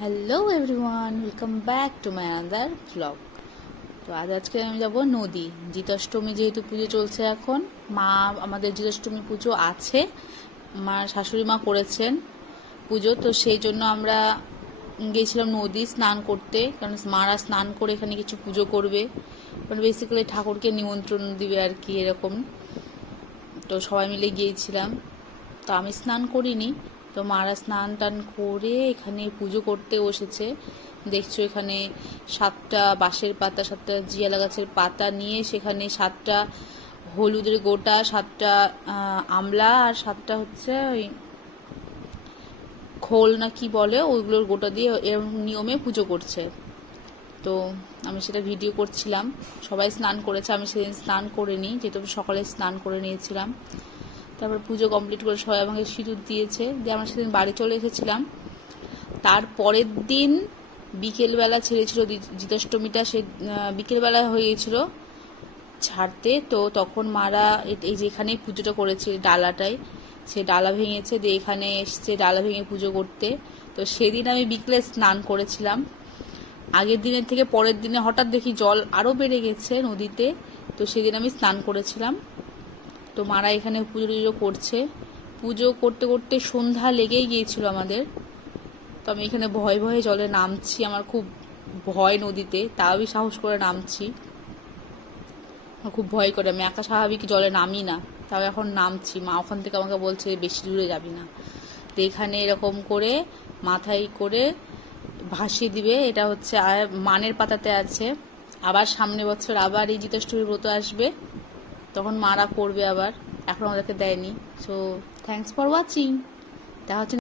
Hello everyone, welcome back to my another vlog. তো আজকে আমি যাব নদী। জিতাষ্টমী যেহেতু পুজো চলছে এখন, মা আমাদের জিতাষ্টমী পুজো আছে, মার শাশুড়ি মা করেছেন পুজো, তো সেই জন্য আমরা গিয়েছিলাম নদী স্নান করতে, কারণ মারা স্নান করে এখানে কিছু পুজো করবে, মানে বেসিক্যালি ঠাকুরকে নিমন্ত্রণ দিবে আর কি, এরকম। তো সবাই মিলে গিয়েছিলাম। তো আমি স্নান করিনি, তো মারা স্নান টান করে এখানে পুজো করতে বসেছে। দেখছো এখানে 7টা বাঁশের পাতা, 7টা জিয়ালা গাছের পাতা নিয়ে সেখানে 7টা হলুদের গোটা, 7টা আমলা, আর 7টা হচ্ছে ওই খোল না কি বলে, ওইগুলোর গোটা দিয়ে এরকম নিয়মে পুজো করছে। তো আমি সেটা ভিডিও করছিলাম। সবাই স্নান করেছে, আমি সেদিন স্নান করিনি, যেহেতু সকালে স্নান করে নিয়েছিলাম। তারপর পুজো কমপ্লিট করে সবাই আমাকে সিঁদুর দিয়েছে, দিয়ে আমরা সেদিন বাড়ি চলে এসেছিলাম। তার পরের দিন বিকেলবেলা ছেড়েছিল জিতাষ্টমীটা, সে বিকেলবেলা হয়ে গিয়েছিল ছাড়তে। তো তখন মারা এই যেখানে পুজোটা করেছে ডালাটায়, সে ডালা ভেঙেছে, দিয়ে এখানে এসছে ডালা ভেঙে পুজো করতে। তো সেদিন আমি বিকেলে স্নান করেছিলাম। আগের দিনের থেকে পরের দিনে হঠাৎ দেখি জল আরও বেড়ে গেছে নদীতে, তো সেদিন আমি স্নান করেছিলাম। তো মারা এখানে পুজো টুজো করছে, পুজো করতে করতে সন্ধ্যা লেগেই গিয়েছিল আমাদের। তো আমি এখানে ভয়ে ভয়ে জলে নামছি, আমার খুব ভয় নদীতে, তাও আমি সাহস করে নামছি। আমার খুব ভয় করে, আমি একা স্বাভাবিক জলে নামি না, তাও এখন নামছি। মা ওখান থেকে আমাকে বলছে বেশি দূরে যাবি না। তো এখানে এরকম করে মাথায় করে ভাসিয়ে দিবে, এটা হচ্ছে মানের পাতাতে আছে। আবার সামনে বছর আবার এই জিতাষ্টমীর ব্রত আসবে, তখন মারা করবে আবার, এখন আমাদেরকে দেয়নি। So thanks for watching. দেখা হচ্ছে